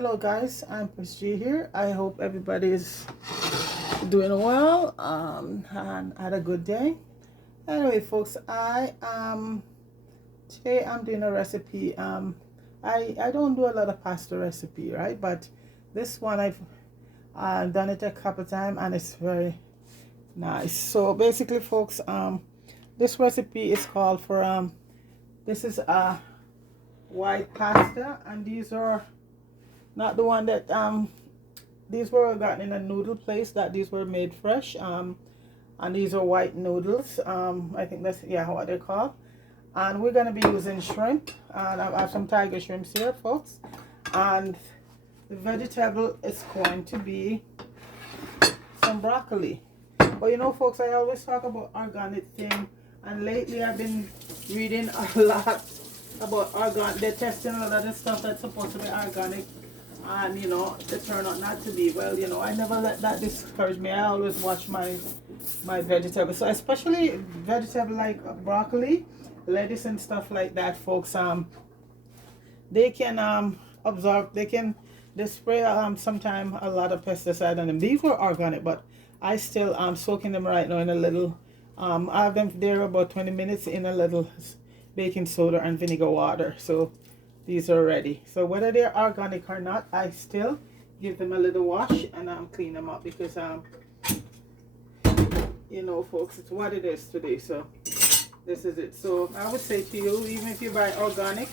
Hello guys, I'm Chris G here. I hope everybody is doing well and had a good day. Anyway, folks, I today I'm doing a recipe. I don't do a lot of pasta recipe, right? But this one I've done it a couple times and it's very nice. So basically, folks, this recipe is called for this is a white pasta, and these are not the one that these were gotten in a noodle place, that these were made fresh, and these are white noodles. I think that's, yeah, what they're called. And we're gonna be using shrimp, and I have some tiger shrimps here, folks. And the vegetable is going to be some broccoli. But you know, folks, I always talk about organic thing, and lately I've been reading a lot about organic. They're testing a lot of the stuff that's supposed to be organic, and you know, they turn out not to be. Well, you know, I never let that discourage me. I always watch my vegetables. So especially vegetable like broccoli, lettuce and stuff like that, folks. They can absorb, they spray sometime a lot of pesticide on them. These were organic, but I still soaking them right now in a little I have them there about 20 minutes in a little baking soda and vinegar water. So these are ready. So whether they're organic or not, I still give them a little wash and clean them up, because you know, folks, it's what it is today. So this is it. So I would say to you, even if you buy organic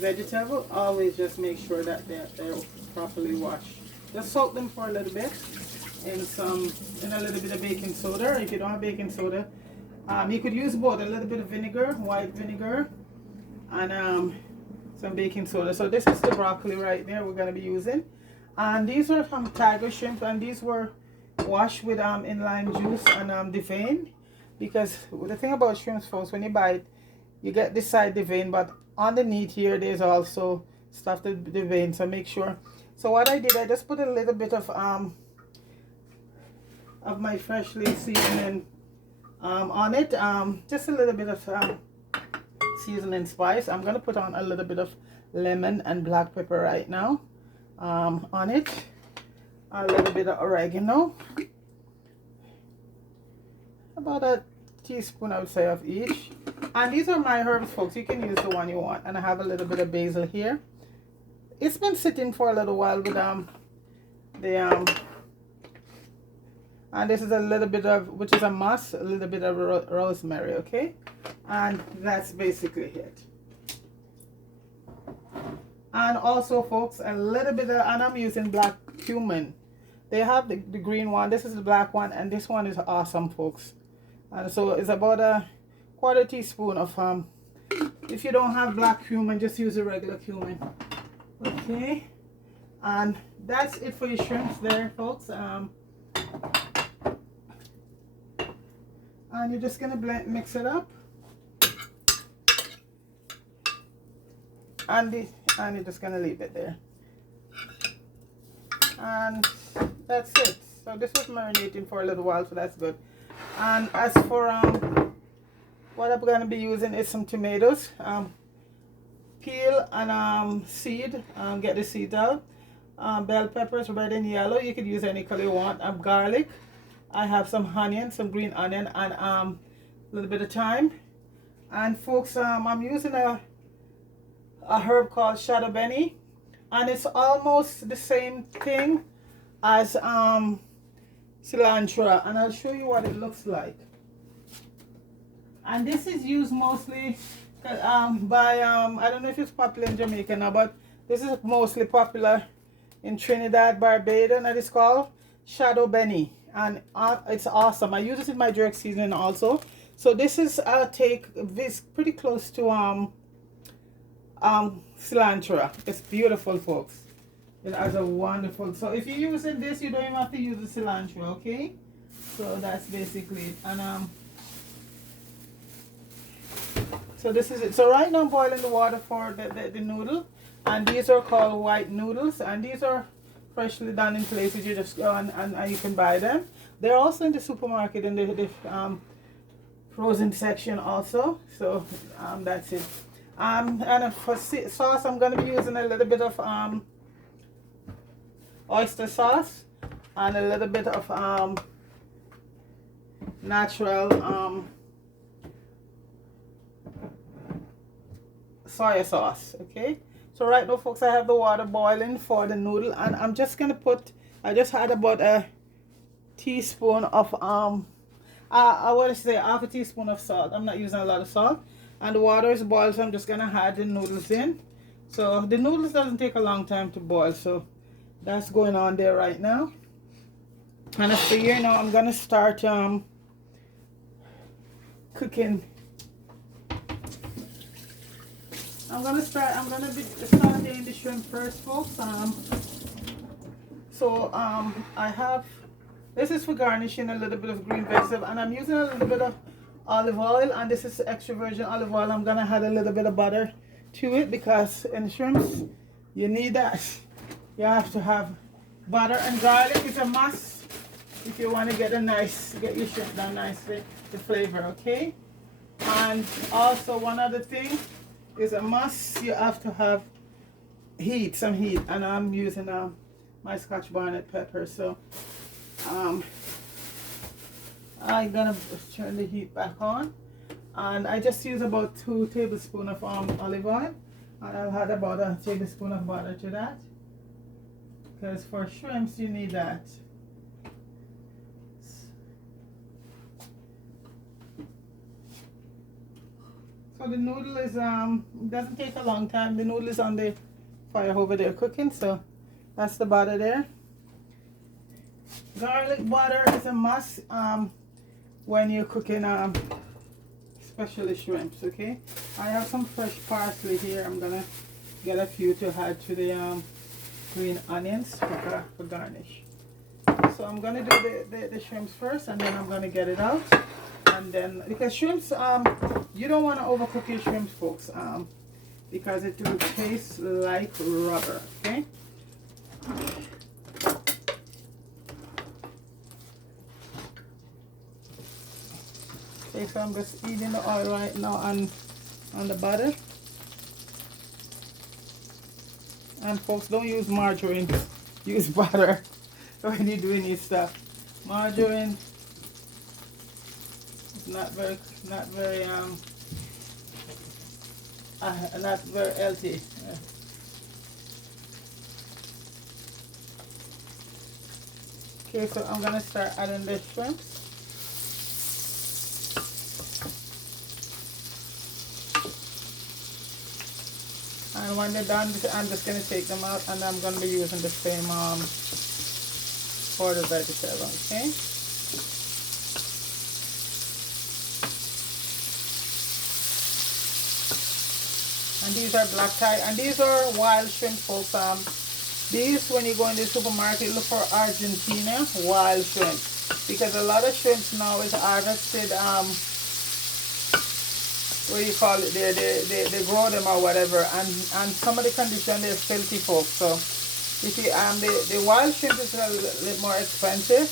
vegetable, always just make sure that they're properly washed. Just soak them for a little bit in a little bit of baking soda. If you don't have baking soda, you could use both, a little bit of vinegar, white vinegar, and some baking soda. So this is the broccoli right there we're going to be using, and these are from tiger shrimp, and these were washed with inline juice and deveined, because the thing about shrimps, folks, when you buy it, you get this side deveined, but underneath here there's also stuff to devein. So make sure. So what I did, I just put a little bit of my freshly seasoning on it, just a little bit of seasoning spice. I'm gonna put on a little bit of lemon and black pepper right now on it, a little bit of oregano, about a teaspoon I would say of each. And these are my herbs, folks. You can use the one you want. And I have a little bit of basil here. It's been sitting for a little while with and this is a little bit of, which is a musk, a little bit of rosemary, okay? And that's basically it. And also, folks, a little bit of, and I'm using black cumin. They have the green one, this is the black one, and this one is awesome, folks. And so it's about a quarter teaspoon of if you don't have black cumin, just use a regular cumin. Okay, and that's it for your shrimps there, folks. And you're just gonna mix it up, and you're just gonna leave it there, and that's it. So this was marinating for a little while, so that's good. And as for what I'm gonna be using is some tomatoes, peel and seed, get the seeds out. Bell peppers, red and yellow, you could use any color you want. Garlic, I have some onion, some green onion, and a little bit of thyme. And folks, I'm using a herb called shadow benny, and it's almost the same thing as cilantro, and I'll show you what it looks like. And this is used mostly by I don't know if it's popular in Jamaica now, but this is mostly popular in Trinidad, Barbados, and it's called shadow benny, and it's awesome. I use it in my jerk seasoning also. So this is take this pretty close to cilantro. It's beautiful, folks. It has a wonderful, so if you're using this, you don't even have to use the cilantro, okay? So that's basically it. And so this is it. So right now I'm boiling the water for the noodle, and these are called white noodles, and these are freshly done in places. You just go and you can buy them. They're also in the supermarket in the frozen section also. So that's it. And for sauce, I'm gonna be using a little bit of oyster sauce and a little bit of natural soy sauce. Okay, so right now folks, I have the water boiling for the noodle, and I'm just gonna put, I just had about a teaspoon of I want to say half a teaspoon of salt. I'm not using a lot of salt, and the water is boiled, so I'm just gonna add the noodles in. So the noodles doesn't take a long time to boil, so that's going on there right now. And as for here now, I'm gonna start cooking. I'm gonna be sauteing the shrimp first, folks. I have, this is for garnishing, a little bit of green vegetable, and I'm using a little bit of olive oil, and this is extra virgin olive oil. I'm gonna add a little bit of butter to it because in the shrimps you need that. You have to have butter, and garlic is a must if you want to get your shrimp done nicely, the flavor. Okay, and also one other thing is a must, you have to have some heat, and I'm using my Scotch bonnet pepper. So I'm gonna turn the heat back on, and I just use about 2 tablespoons of olive oil, and I'll add about a tablespoon of butter to that, because for shrimps you need that. So the noodle is it doesn't take a long time. The noodle is on the fire over there cooking, so that's the butter there. Garlic butter is a must when you're cooking especially shrimps. Okay, I have some fresh parsley here. I'm gonna get a few to add to the green onions for garnish. So I'm gonna do the shrimps first, and then I'm gonna get it out. And then, because shrimps, you don't want to overcook your shrimps, folks, because it will taste like rubber. Okay. Okay, so I'm just eating the oil right now on the butter. And folks, don't use margarine. Use butter when you're doing this stuff. Margarine, not very healthy. Okay, so I'm gonna start adding the shrimps. And when they're done, I'm just gonna take them out, and I'm gonna be using the same for the vegetable. Okay. And these are black tie, and these are wild shrimp, folks. These, when you go in the supermarket, look for Argentina wild shrimp, because a lot of shrimps now is harvested. What do you call it? They grow them or whatever, and some of the condition they're filthy, folks. So you see, the wild shrimp is a little more expensive,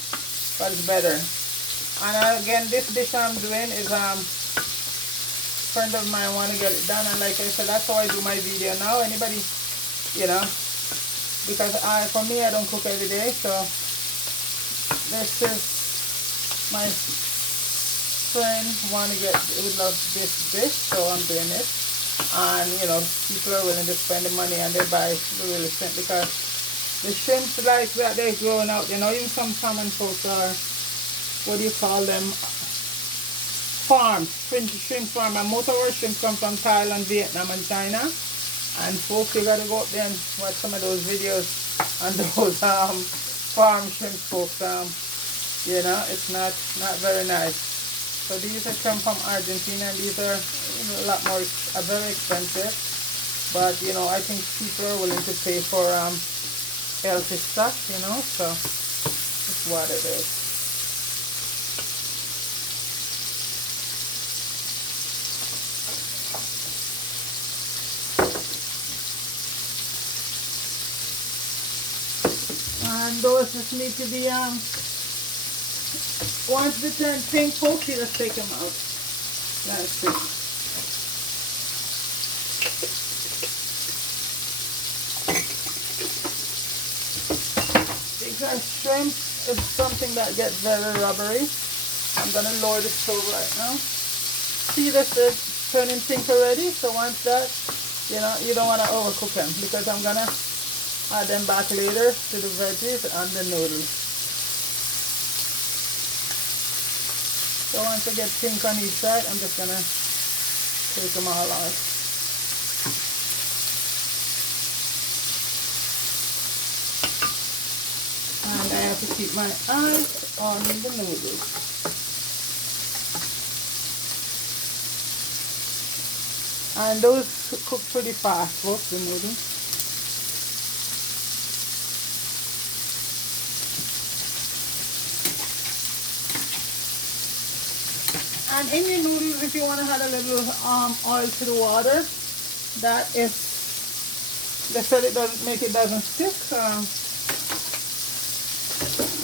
but it's better. And again, this dish I'm doing is friend of mine want to get it done, and like I said, that's how I do my video now. Anybody, because for me, I don't cook every day, so this is my friend would love this dish, so I'm doing it. And people are willing to spend the money, and they buy the really shrimp, because the shrimps like that, they're growing out. Even some salmon folks are, what do you call them, farms, shrimp farm, and most of our shrimp come from Thailand, Vietnam, and China. And folks, you gotta go up there and watch some of those videos on those farm shrimp, folks. It's not very nice. So these are come from Argentina, and these are a lot more, very expensive. But I think people are willing to pay for healthy stuff, so it's what it is. And those just need to be once they turn pink, folks, you just take them out. That's it. because shrimp is something that gets very rubbery. I'm gonna lower the stove right now. See this is turning pink already, so once that, you don't want to overcook them because I'm gonna add them back later to the veggies and the noodles. So once they get pink on each side, I'm just gonna take them all out. And I have to keep my eyes on the noodles. And those cook pretty fast, both the noodles. And in your noodles, if you want to add a little oil to the water, that is, they said it doesn't stick.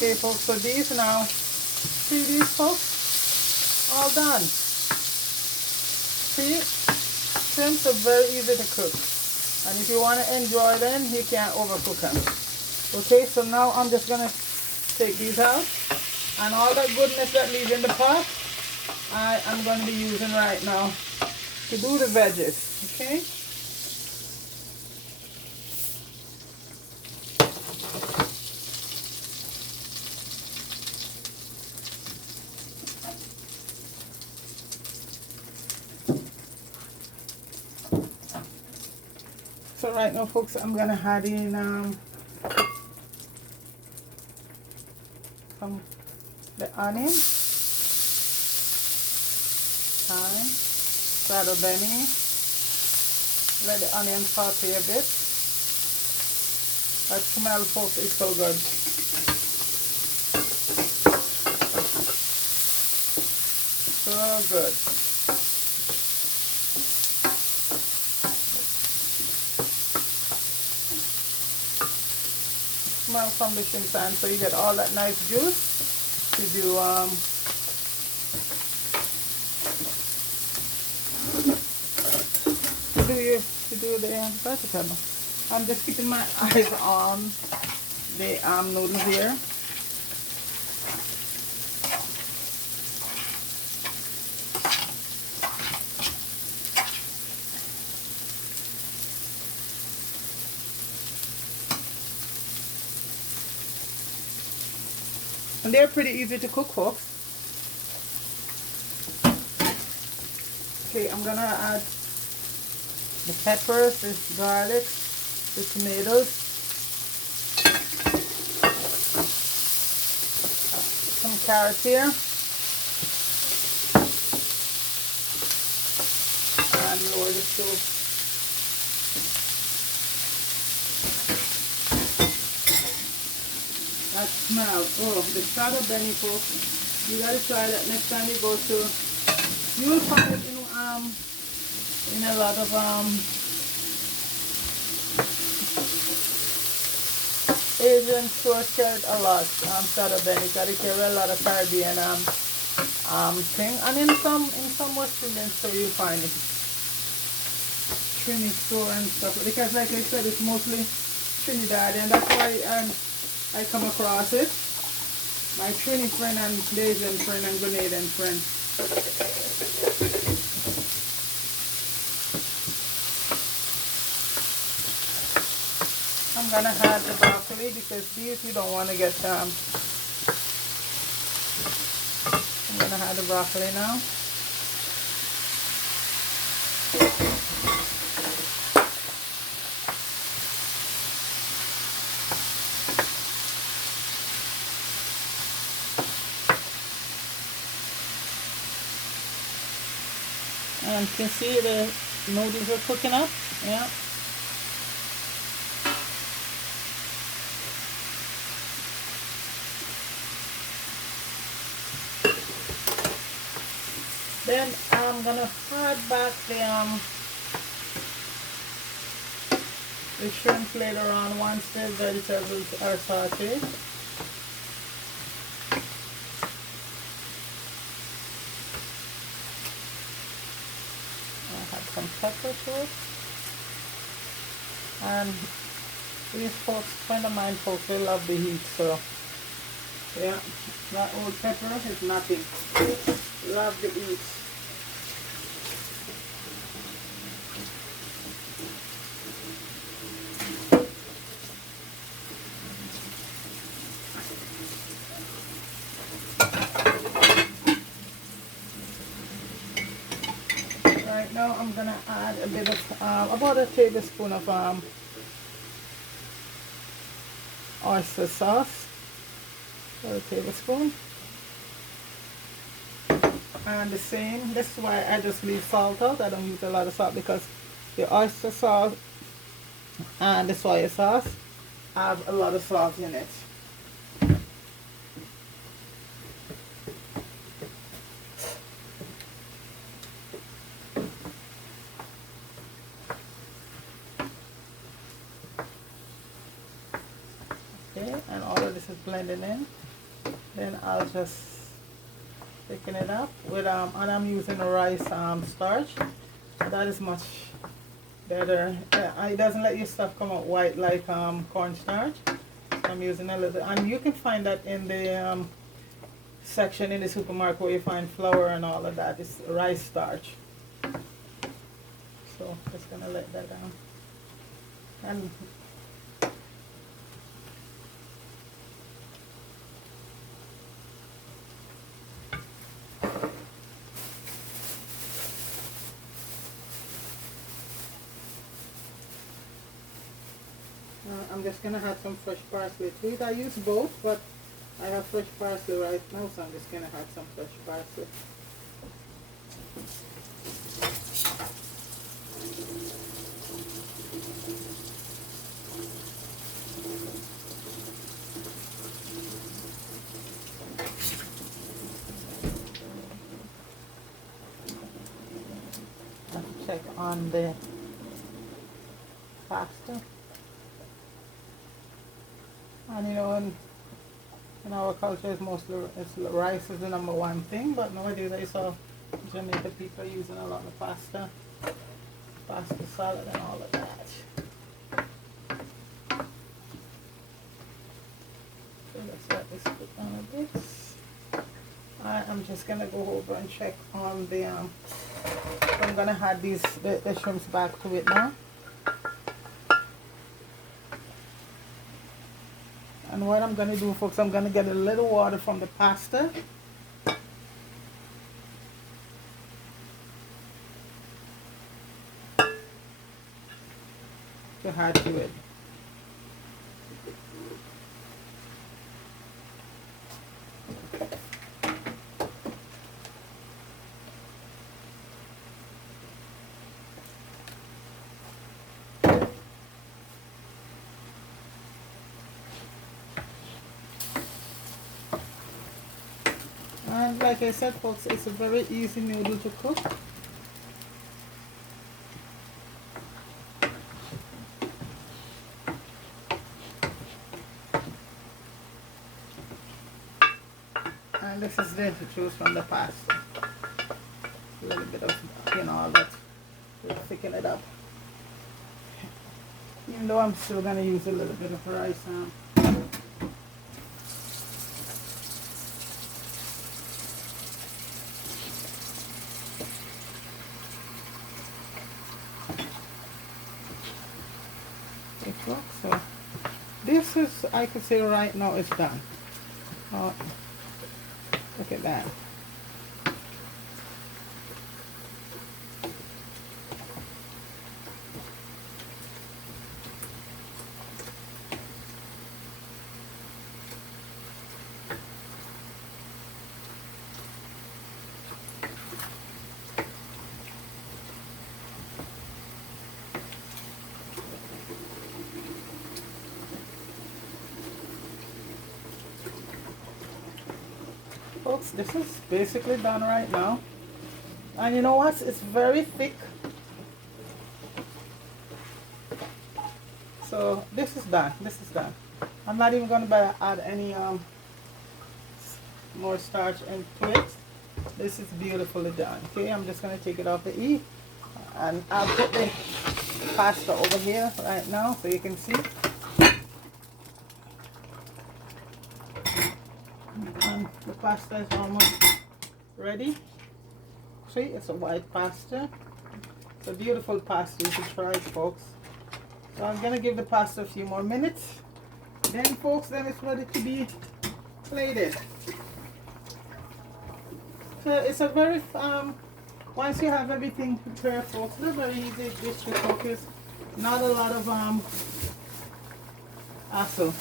Okay, folks, so these now, see these folks, all done. See, shrimps are very easy to cook. And if you want to enjoy them, you can't overcook them. Okay, so now I'm just going to take these out. And all that goodness that leaves in the pot, I am going to be using right now to do the veggies. Okay? So right now, folks, I'm going to add in the onion, thyme, straddle benny. Let the onion saute a bit. That smell, folks, is so good. So good. Smell from the shrimp pan, so you get all that nice juice to do the vegetable. I'm just keeping my eyes on the noodles here. And they're pretty easy to cook, folks. Okay, I'm gonna add the peppers, the garlic, the tomatoes, some carrots here, and lower the stove. That smells. Oh, the straddle benny, folks. You gotta try that next time you go to. You'll find it in a lot of Asian stores carry it a lot. Straddle benny, gotta carry a lot of Caribbean thing, and in some West Indian store you'll find it. Trini store and stuff, because like I said, it's mostly Trinidad, and that's why I come across it. My Trini friend and Asian friend and Grenadian friend. I'm gonna add the broccoli because these you don't want to get I'm gonna add the broccoli now. And you can see the noodles are cooking up. Yeah. Then I'm gonna add back the shrimp later on once the vegetables are sauteed. I'll add some pepper to it. And These folks, friend of mine folks, they love the heat, so yeah, that old pepper is nothing. Love the heat. Right now I'm gonna add a bit of about a tablespoon of oyster sauce. About a tablespoon. And the same, this is why I just leave salt out. I don't use a lot of salt because the oyster sauce and the soy sauce have a lot of salt in it. Okay, and all of this is blending in. Then I'll just thicken it up with and I'm using a rice starch. That is much better. It doesn't let your stuff come out white like cornstarch. I'm using a little, and you can find that in the section in the supermarket where you find flour and all of that. It's rice starch. So just gonna let that down. And I'm just gonna add some fresh parsley to it. I use both, but I have fresh parsley right now, so I'm just gonna add some fresh parsley. I have to check on the pasta. And you know, in our culture, it's mostly rice is the number one thing, but nowadays I saw Jamaican people using a lot of pasta salad and all of that. So let's let this cook down a bit. I'm just gonna go over and check on the I'm gonna add the shrimps back to it now. And what I'm going to do, folks, I'm going to get a little water from the pasta. To add to it. And like I said, folks, it's a very easy noodle to cook. And this is the juice from the pasta. A little bit of, all that. We'll thicken it up. Even though I'm still going to use a little bit of rice. So this is, I could say right now it's done. Look at that. Folks, this is basically done right now. And you know what? It's very thick. So this is done. This is done. I'm not even going to add any more starch into it. This is beautifully done. Okay, I'm just going to take it off the E. And I'll put the pasta over here right now so you can see. And the pasta is almost ready. See, it's a white pasta. It's a beautiful pasta. You should try it, folks. So I'm gonna give the pasta a few more minutes. Then, folks, then it's ready to be plated. So it's a very once you have everything prepared, folks, it's a very easy dish to cook. It's not a lot of hassle.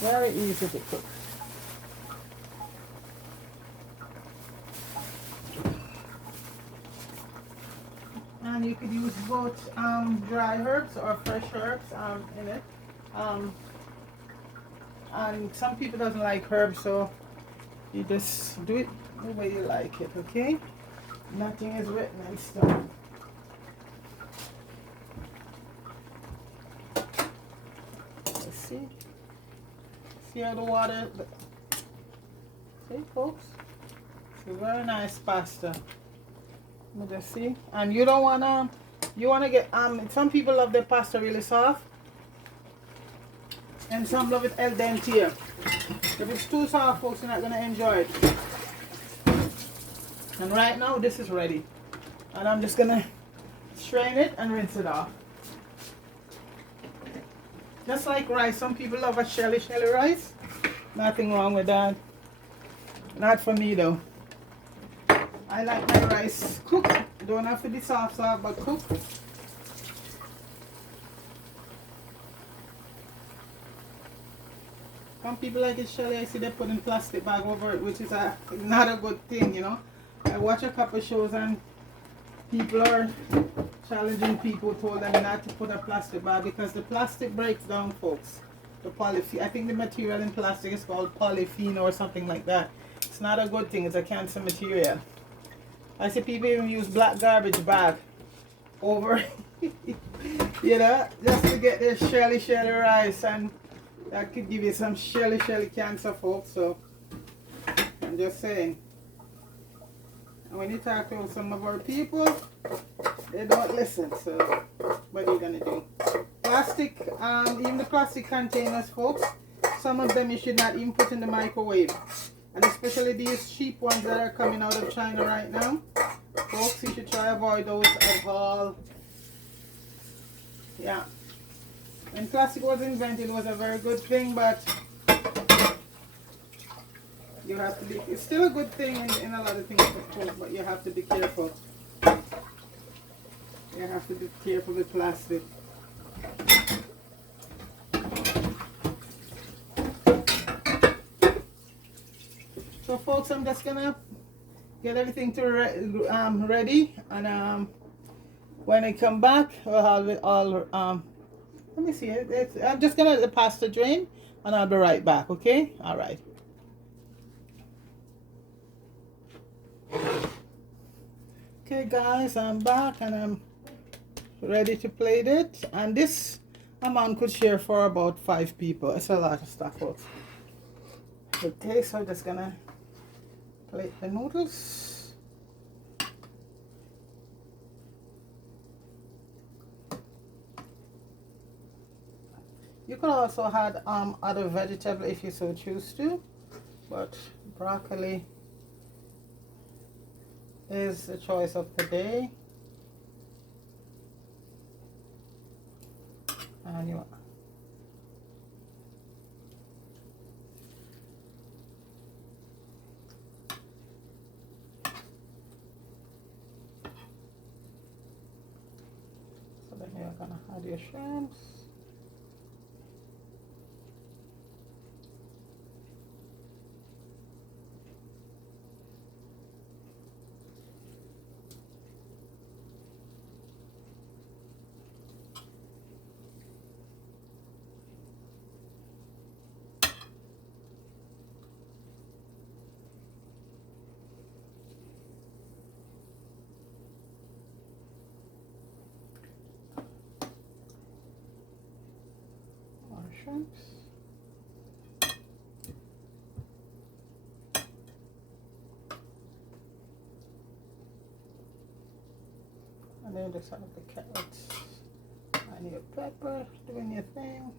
Very easy to cook. And you could use both dry herbs or fresh herbs in it. And some people doesn't like herbs, so you just do it the way you like it, okay? Nothing is written in stone. Let's see. See how the water, see, folks? It's a very nice pasta. Let me just see. And you don't wanna, you wanna get some people love their pasta really soft, and some love it al dente. If it's too soft, folks, you're not gonna enjoy it. And right now this is ready, and I'm just gonna strain it and rinse it off. Just like rice, some people love a shelly rice. Nothing wrong with that. Not for me though. I like my rice cooked. Don't have to be soft, but cooked. Some people like it shelly. I see they put in plastic bag over it, which is not a good thing, you know. I watch a couple shows and people are challenging people, told them not to put a plastic bag because the plastic breaks down, folks. The polythene, I think the material in plastic is called polythene or something like that. It's not a good thing. It's a cancer material. I see people even use black garbage bag over, you know, just to get their shelly rice, and that could give you some shelly cancer, folks. So I'm just saying. And when you talk to some of our people, they don't listen. So what are you gonna do? Plastic, even the plastic containers, folks, some of them you should not even put in the microwave. And especially these cheap ones that are coming out of China right now, folks, you should try to avoid those at all. Yeah. When plastic was invented, it was a very good thing, but you have to be, it's still a good thing in a lot of things, of course, but you have to be careful. You have to be careful with plastic. So folks, I'm just gonna get everything to ready, and when I come back, we'll have it all. Let me see it. I'm just gonna let the pasta drain, and I'll be right back. Okay? All right. Okay, guys, I'm back, and I'm ready to plate it. And this amount could share for about 5 people. It's a lot of stuff, folks. Okay, so I'm just gonna plate the noodles. You could also add other vegetable if you so choose to, but broccoli is the choice of the day. And you so then you're gonna add your shrimps. Shrimps. And then just add the carrots. I and your pepper, doing your thing.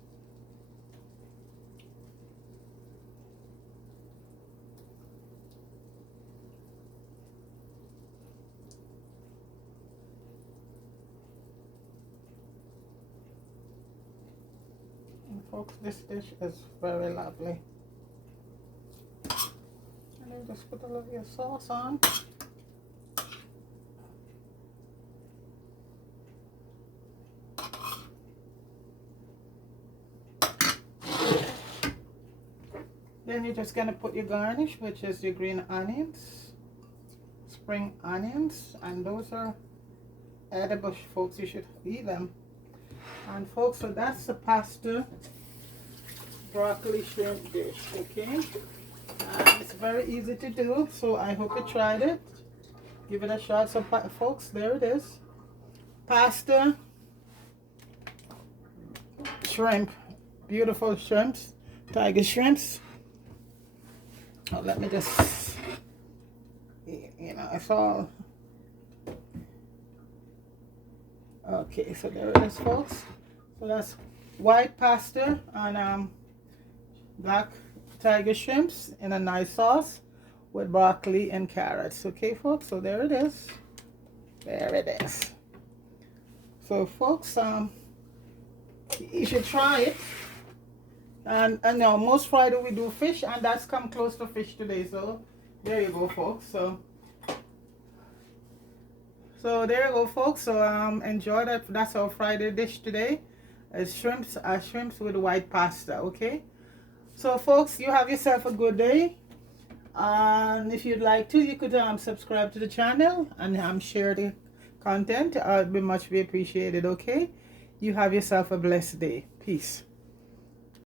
And folks, this dish is very lovely. And then just put a little of your sauce on. Then you're just gonna put your garnish, which is your green onions, spring onions, and those are edible, folks. You should eat them. And folks, so that's the pasta broccoli shrimp dish, okay? And it's very easy to do, so I hope you tried it. Give it a shot. So folks, there it is. Pasta shrimp, beautiful shrimps, tiger shrimps. Oh, let me just, you know, it's all okay. So there it is, folks. So that's white pasta and black tiger shrimps in a nice sauce with broccoli and carrots. Okay, folks. So there it is. There it is. So, folks, you should try it. And now most Friday we do fish, and that's come close to fish today. So there you go, folks. So there you go, folks. So enjoy that. That's our Friday dish today. It's shrimps with white pasta. Okay. So folks, you have yourself a good day. And if you'd like to, you could subscribe to the channel and share the content. It'd be much appreciated. Okay. You have yourself a blessed day. Peace.